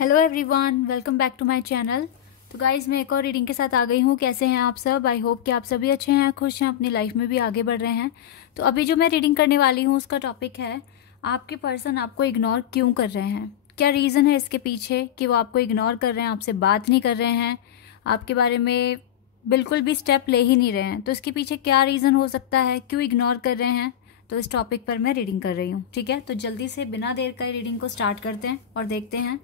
Hello everyone, welcome back to my channel. तो guys मैं एक और रीडिंग के साथ आ गई हूँ। कैसे हैं आप सब? आई होप कि आप सभी अच्छे हैं, खुश हैं, अपनी लाइफ में भी आगे बढ़ रहे हैं। तो अभी जो मैं रीडिंग करने वाली हूँ उसका टॉपिक है आपके पर्सन आपको इग्नोर क्यों कर रहे हैं। क्या रीज़न है इसके पीछे कि वो आपको इग्नोर कर रहे हैं, आपसे बात नहीं कर रहे हैं, आपके बारे में बिल्कुल भी स्टेप ले ही नहीं रहे हैं। तो इसके पीछे क्या रीज़न हो सकता है, क्यों इग्नोर कर रहे हैं, तो इस टॉपिक पर मैं रीडिंग कर रही हूँ। ठीक है, तो जल्दी से बिना देर का रीडिंग को स्टार्ट करते हैं और देखते हैं,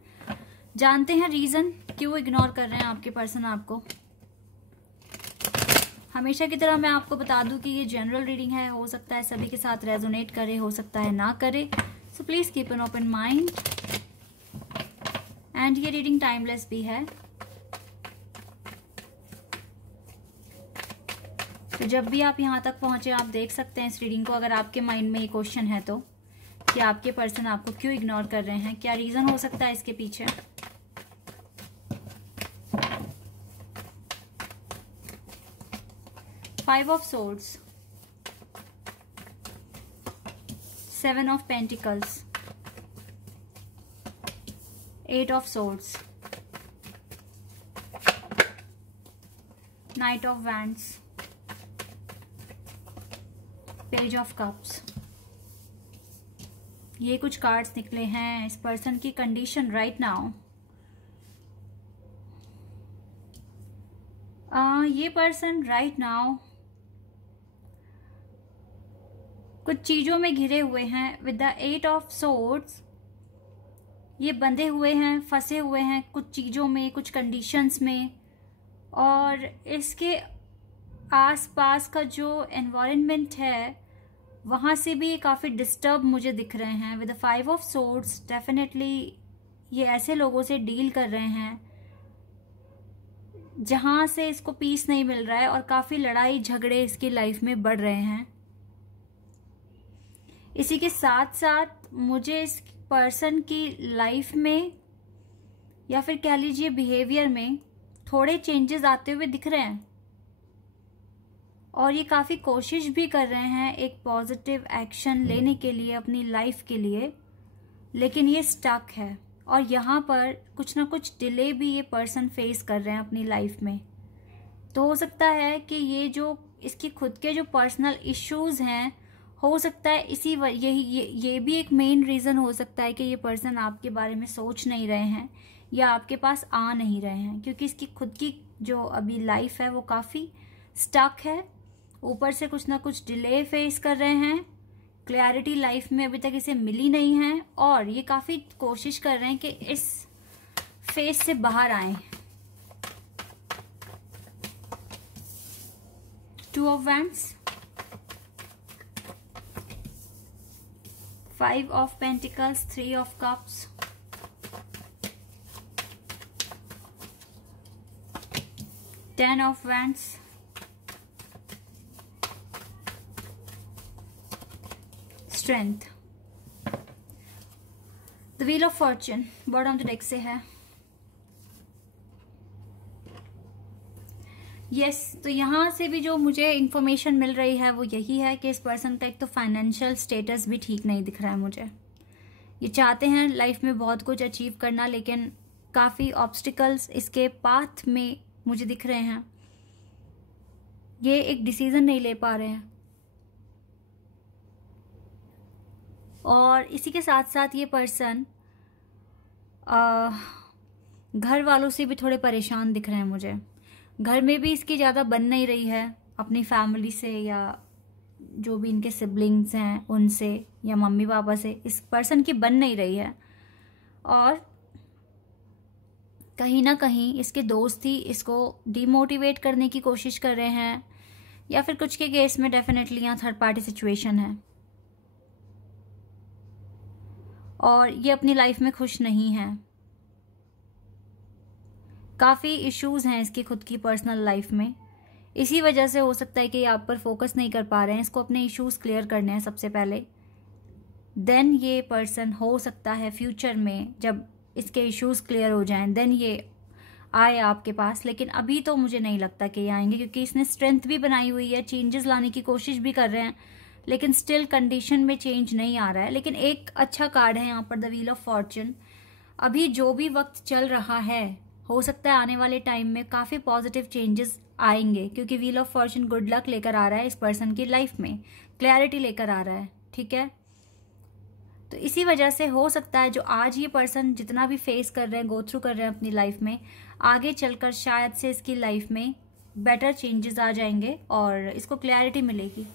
जानते हैं रीजन क्यों इग्नोर कर रहे हैं आपके पर्सन आपको। हमेशा की तरह मैं आपको बता दूं कि ये जनरल रीडिंग है, हो सकता है सभी के साथ रेजोनेट करे, हो सकता है ना करे। So please keep an open mind. And ये रीडिंग टाइमलेस भी है, तो जब भी आप यहाँ तक पहुंचे आप देख सकते हैं इस रीडिंग को। अगर आपके माइंड में ये क्वेश्चन है तो कि आपके पर्सन आपको क्यों इग्नोर कर रहे हैं, क्या रीजन हो सकता है इसके पीछे। Five of Swords, Seven of Pentacles, Eight of Swords, Knight of Wands, Page of Cups। ये कुछ कार्ड्स निकले हैं इस पर्सन की कंडीशन राइट नाउ। ये पर्सन राइट नाउ कुछ चीजों में घिरे हुए हैं विद द 8 ऑफ सोर्ड्स। ये बंधे हुए हैं, फंसे हुए हैं कुछ चीजों में, कुछ कंडीशंस में, और इसके आसपास का जो एनवायरनमेंट है वहां से भी ये काफी डिस्टर्ब मुझे दिख रहे हैं। With the 5 of swords definitely ये ऐसे लोगों से डील कर रहे हैं जहां से इसको पीस नहीं मिल रहा है और काफी लड़ाई झगड़े इसकी लाइफ में बढ़ रहे हैं। इसी के साथ साथ मुझे इस पर्सन की लाइफ में या फिर कह लीजिए बिहेवियर में थोड़े चेंजेस आते हुए दिख रहे हैं, और ये काफी कोशिश भी कर रहे हैं एक पॉजिटिव एक्शन लेने के लिए अपनी लाइफ के लिए, लेकिन ये स्टक है और यहाँ पर कुछ ना कुछ डिले भी ये पर्सन फेस कर रहे हैं अपनी लाइफ में। तो हो सकता है कि ये जो इसकी खुद के जो पर्सनल इश्यूज हैं, हो सकता है ये भी एक मेन रीजन हो सकता है कि ये पर्सन आपके बारे में सोच नहीं रहे हैं या आपके पास आ नहीं रहे हैं, क्योंकि इसकी खुद की जो अभी लाइफ है वो काफी स्टक है। ऊपर से कुछ ना कुछ डिले फेस कर रहे हैं, क्लैरिटी लाइफ में अभी तक इसे मिली नहीं है, और ये काफी कोशिश कर रहे हैं कि इस फेस से बाहर आए। 2 of wands, 5 of Pentacles, 3 of Cups, 10 of Wands, Strength, The Wheel of Fortune bottom of the deck से है। यस, तो यहाँ से भी जो मुझे इंफॉर्मेशन मिल रही है वो यही है कि इस पर्सन का एक तो फाइनेंशियल स्टेटस भी ठीक नहीं दिख रहा है मुझे। ये चाहते हैं लाइफ में बहुत कुछ अचीव करना, लेकिन काफ़ी ऑब्स्टिकल्स इसके पाथ में मुझे दिख रहे हैं। ये एक डिसीजन नहीं ले पा रहे हैं, और इसी के साथ साथ ये पर्सन घर वालों से भी थोड़े परेशान दिख रहे हैं मुझे। घर में भी इसकी ज़्यादा बन नहीं रही है अपनी फैमिली से, या जो भी इनके सिबलिंग्स हैं उनसे, या मम्मी पापा से इस पर्सन की बन नहीं रही है। और कहीं ना कहीं इसके दोस्त ही इसको डिमोटिवेट करने की कोशिश कर रहे हैं, या फिर कुछ के केस में डेफिनेटली यहाँ थर्ड पार्टी सिचुएशन है, और ये अपनी लाइफ में खुश नहीं है। काफ़ी इश्यूज हैं इसकी खुद की पर्सनल लाइफ में, इसी वजह से हो सकता है कि ये आप पर फोकस नहीं कर पा रहे हैं। इसको अपने इश्यूज क्लियर करने हैं सबसे पहले, देन ये पर्सन हो सकता है फ्यूचर में जब इसके इश्यूज क्लियर हो जाएं देन ये आए आपके पास। लेकिन अभी तो मुझे नहीं लगता कि ये आएंगे, क्योंकि इसने स्ट्रेंथ भी बनाई हुई है, चेंजेस लाने की कोशिश भी कर रहे हैं, लेकिन स्टिल कंडीशन में चेंज नहीं आ रहा है। लेकिन एक अच्छा कार्ड है यहाँ पर द व्हील ऑफ फॉर्चून। अभी जो भी वक्त चल रहा है, हो सकता है आने वाले टाइम में काफ़ी पॉजिटिव चेंजेस आएंगे, क्योंकि wheel of Fortune good luck लेकर आ रहा है इस पर्सन की लाइफ में, क्लैरिटी लेकर आ रहा है, ठीक है। तो इसी वजह से हो सकता है जो आज ये पर्सन जितना भी फेस कर रहे हैं, गो थ्रू कर रहे हैं अपनी लाइफ में, आगे चलकर शायद से इसकी लाइफ में बेटर चेंजेस आ जाएंगे और इसको क्लैरिटी मिलेगी।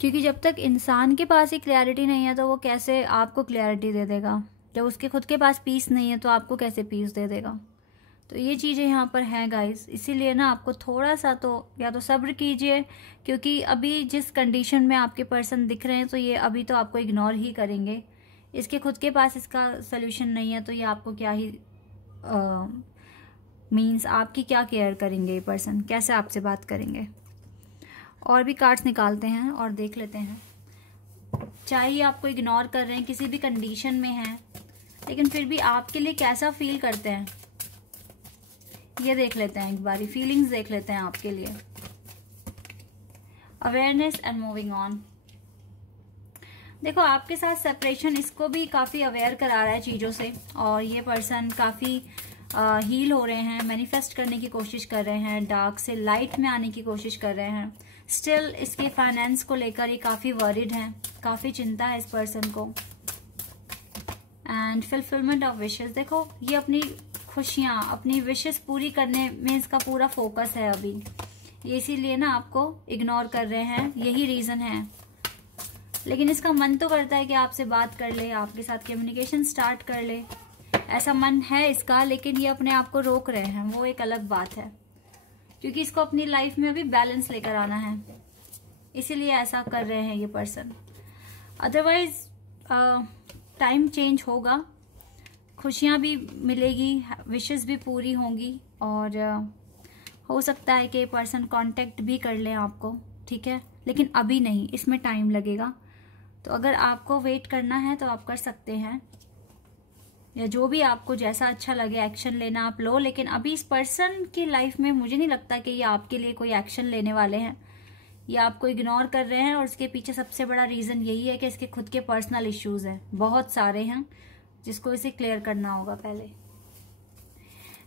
क्योंकि जब तक इंसान के पास ही क्लैरिटी नहीं है तो वो कैसे आपको क्लैरिटी दे देगा। जब उसके खुद के पास पीस नहीं है तो आपको कैसे पीस दे देगा। तो ये चीज़ें यहाँ पर हैं गाइस, इसीलिए ना आपको थोड़ा सा तो या तो सब्र कीजिए, क्योंकि अभी जिस कंडीशन में आपके पर्सन दिख रहे हैं तो ये अभी तो आपको इग्नोर ही करेंगे। इसके खुद के पास इसका सोल्यूशन नहीं है तो ये आपको क्या ही मीन्स आपकी क्या केयर करेंगे, ये पर्सन कैसे आपसे बात करेंगे। और भी कार्ड्स निकालते हैं और देख लेते हैं। चाहे ये आपको इग्नोर कर रहे हैं, किसी भी कंडीशन में हैं, लेकिन फिर भी आपके लिए कैसा फील करते हैं ये देख लेते हैं एक बारी, फीलिंग्स देख लेते हैं आपके लिए। Awareness and moving on. देखो आपके साथ सेपरेशन इसको भी काफ़ी अवेयर करा रहा है चीज़ों से, और ये पर्सन काफ़ी हील हो रहे हैं, मैनिफेस्ट करने की कोशिश कर रहे हैं, डार्क से लाइट में आने की कोशिश कर रहे हैं। स्टिल इसके फाइनेंस को लेकर ये काफ़ी वरीड हैं, काफ़ी चिंता है इस पर्सन को। And fulfilment of wishes. देखो ये अपनी खुशियाँ, अपनी विशेस पूरी करने में इसका पूरा फोकस है अभी, ये इसीलिए ना आपको इग्नोर कर रहे हैं, यही रीज़न है। लेकिन इसका मन तो करता है कि आपसे बात कर ले, आपके साथ कम्युनिकेशन स्टार्ट कर ले, ऐसा मन है इसका, लेकिन ये अपने आप को रोक रहे हैं, वो एक अलग बात है। क्योंकि इसको अपनी लाइफ में अभी बैलेंस लेकर आना है, इसीलिए ऐसा कर रहे हैं ये पर्सन। अदरवाइज टाइम चेंज होगा, खुशियाँ भी मिलेगी, विशेस भी पूरी होंगी, और हो सकता है कि ये पर्सन कांटेक्ट भी कर लें आपको, ठीक है, लेकिन अभी नहीं, इसमें टाइम लगेगा। तो अगर आपको वेट करना है तो आप कर सकते हैं, या जो भी आपको जैसा अच्छा लगे एक्शन लेना आप लो। लेकिन अभी इस पर्सन की लाइफ में मुझे नहीं लगता कि ये आपके लिए कोई एक्शन लेने वाले हैं, ये आपको इग्नोर कर रहे हैं। और इसके पीछे सबसे बड़ा रीज़न यही है कि इसके खुद के पर्सनल इश्यूज हैं, बहुत सारे हैं, जिसको इसे क्लियर करना होगा पहले।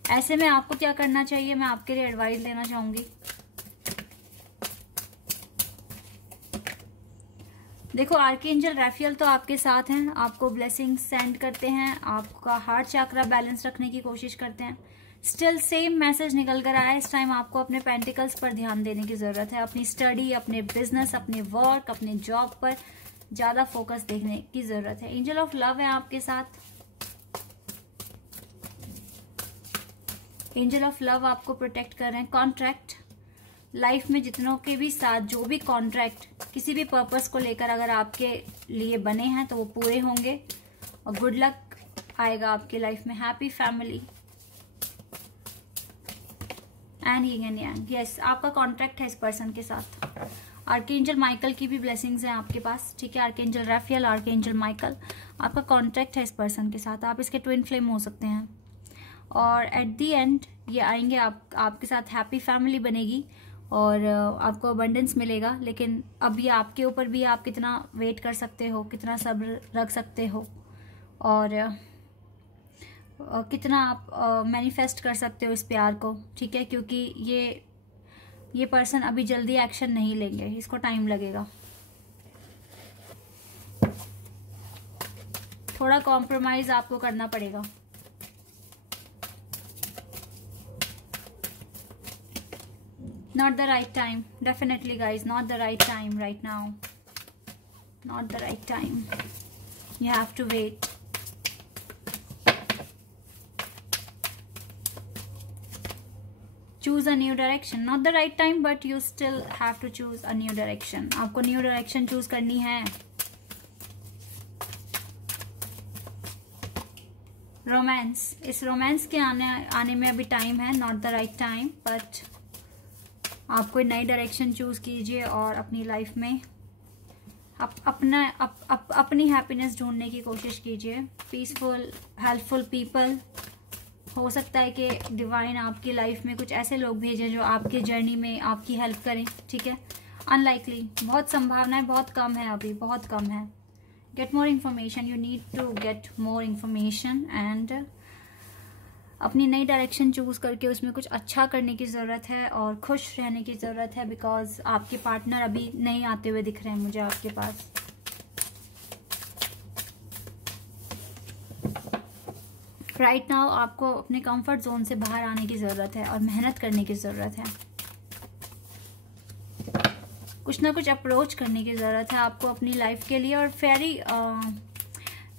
ऐसे में आपको क्या करना चाहिए, मैं आपके लिए एडवाइस लेना चाहूंगी। देखो आर्कएंजल राफेल तो आपके साथ हैं, आपको ब्लेसिंग्स सेंड करते हैं, आपका हार्ट चक्रा बैलेंस रखने की कोशिश करते हैं। स्टिल सेम मैसेज निकल कर आया है, इस टाइम आपको अपने पेंटिकल्स पर ध्यान देने की जरूरत है, अपनी स्टडी, अपने बिजनेस, अपने वर्क, अपने जॉब पर ज्यादा फोकस देखने की जरूरत है। एंजल ऑफ लव है आपके साथ, एंजल ऑफ लव आपको प्रोटेक्ट कर रहे हैं। कॉन्ट्रैक्ट, लाइफ में जितनों के भी साथ जो भी कॉन्ट्रैक्ट किसी भी पर्पस को लेकर अगर आपके लिए बने हैं तो वो पूरे होंगे, और गुड लक आएगा आपकी लाइफ में। Happy family and yin and yang. Yes, आपका कॉन्ट्रैक्ट है इस पर्सन के साथ। आर्कएंजल माइकल की भी ब्लेसिंग्स हैं आपके पास, ठीक है। आर्कएंजल राफेल, आर्कएंजल माइकल, आपका कॉन्ट्रैक्ट है इस पर्सन के साथ। आप इसके ट्विन फ्लेम हो सकते हैं, और एट दी एंड ये आएंगे, आपके साथ हैप्पी फैमिली बनेगी और आपको अबंडेंस मिलेगा। लेकिन अब ये आपके ऊपर भी, आप कितना वेट कर सकते हो, कितना सब्र रख सकते हो, और कितना आप मैनिफेस्ट कर सकते हो इस प्यार को, ठीक है। क्योंकि ये पर्सन अभी जल्दी एक्शन नहीं लेंगे, इसको टाइम लगेगा, थोड़ा कॉम्प्रोमाइज आपको करना पड़ेगा। Not the right time, definitely guys, not the right time right now, not the right time, you have to wait. Choose a new direction, not the right time but you still have to choose a new direction. आपको new direction choose करनी है। Romance, इस romance के आने में अभी time है, not the right time, but आप कोई नई डायरेक्शन चूज कीजिए और अपनी लाइफ में अपनी हैप्पीनेस ढूंढने की कोशिश कीजिए। पीसफुल, हेल्पफुल पीपल, हो सकता है कि डिवाइन आपकी लाइफ में कुछ ऐसे लोग भेजें जो आपकी जर्नी में आपकी हेल्प करें, ठीक है। अनलाइकली, बहुत संभावनाएं बहुत कम है, अभी बहुत कम है। Get more information, you need to get more information and अपनी नई डायरेक्शन चूज करके उसमें कुछ अच्छा करने की ज़रूरत है और खुश रहने की ज़रूरत है, बिकॉज आपके पार्टनर अभी नहीं आते हुए दिख रहे हैं मुझे आपके पास। राइट नाउ आपको अपने कंफर्ट जोन से बाहर आने की ज़रूरत है और मेहनत करने की ज़रूरत है, कुछ ना कुछ अप्रोच करने की ज़रूरत है आपको अपनी लाइफ के लिए। और फेरी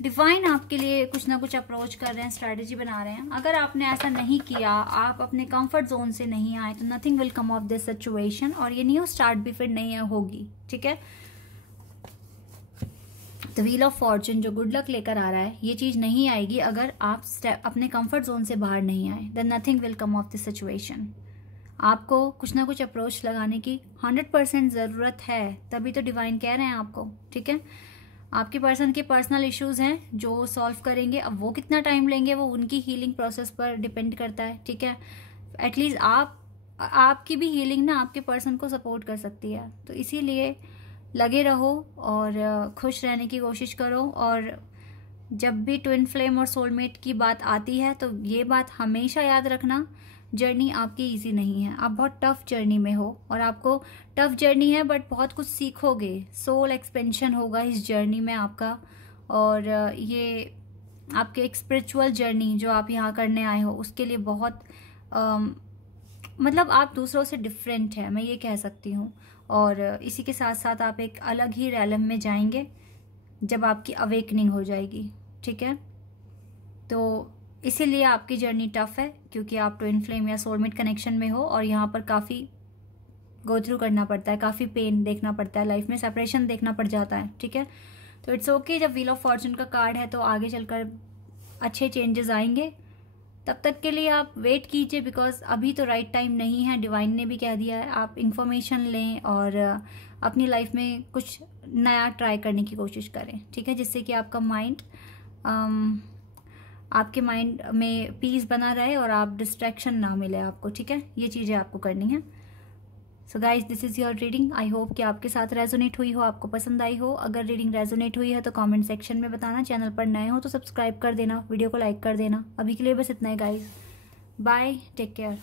डिवाइन आपके लिए कुछ ना कुछ अप्रोच कर रहे हैं, स्ट्रैटेजी बना रहे हैं। अगर आपने ऐसा नहीं किया, आप अपने कंफर्ट जोन से नहीं आए, तो nothing will come of this situation और ये न्यू स्टार्ट भी फिर नहीं होगी, ठीक है। द व्हील ऑफ फॉर्चून जो गुड लक लेकर आ रहा है, ये चीज़ नहीं आएगी अगर आप अपने कंफर्ट जोन से बाहर नहीं आए। Then nothing will come of this situation. आपको कुछ ना कुछ अप्रोच लगाने की 100% ज़रूरत है, तभी तो डिवाइन कह रहे हैं आपको, ठीक है। आपके पर्सन के पर्सनल इश्यूज हैं जो सॉल्व करेंगे। अब वो कितना टाइम लेंगे वो उनकी हीलिंग प्रोसेस पर डिपेंड करता है, ठीक है। एटलीस्ट आपकी भी हीलिंग ना आपके पर्सन को सपोर्ट कर सकती है, तो इसीलिए लगे रहो और खुश रहने की कोशिश करो। और जब भी ट्विन फ्लेम और सोलमेट की बात आती है तो ये बात हमेशा याद रखना, जर्नी आपकी इजी नहीं है, आप बहुत टफ जर्नी में हो और आपको टफ जर्नी है बट बहुत कुछ सीखोगे, सोल एक्सपेंशन होगा इस जर्नी में आपका। और ये आपके एक स्पिरिचुअल जर्नी जो आप यहाँ करने आए हो उसके लिए बहुत मतलब आप दूसरों से डिफरेंट है, मैं ये कह सकती हूँ। और इसी के साथ साथ आप एक अलग ही रैलम में जाएंगे जब आपकी अवेकनिंग हो जाएगी, ठीक है। तो इसीलिए आपकी जर्नी टफ है क्योंकि आप ट्विन फ्लेम या सोलमेट कनेक्शन में हो और यहाँ पर काफ़ी गो थ्रू करना पड़ता है, काफ़ी पेन देखना पड़ता है, लाइफ में सेपरेशन देखना पड़ जाता है, ठीक है। तो इट्स ओके, जब व्हील ऑफ फॉर्चून का कार्ड है तो आगे चलकर अच्छे चेंजेस आएंगे। तब तक के लिए आप वेट कीजिए, बिकॉज अभी तो राइट टाइम नहीं है, डिवाइन ने भी कह दिया है। आप इंफॉर्मेशन लें और अपनी लाइफ में कुछ नया ट्राई करने की कोशिश करें, ठीक है, जिससे कि आपका माइंड आपके माइंड में पीस बना रहे और आप डिस्ट्रैक्शन ना मिले आपको, ठीक है। ये चीज़ें आपको करनी है। So guys, this is your reading. I hope कि आपके साथ रेजोनेट हुई हो, आपको पसंद आई हो। अगर रीडिंग रेजोनेट हुई है तो कमेंट सेक्शन में बताना। चैनल पर नए हो तो सब्सक्राइब कर देना, वीडियो को लाइक कर देना। अभी के लिए बस इतना ही गाइज, बाय, टेक केयर।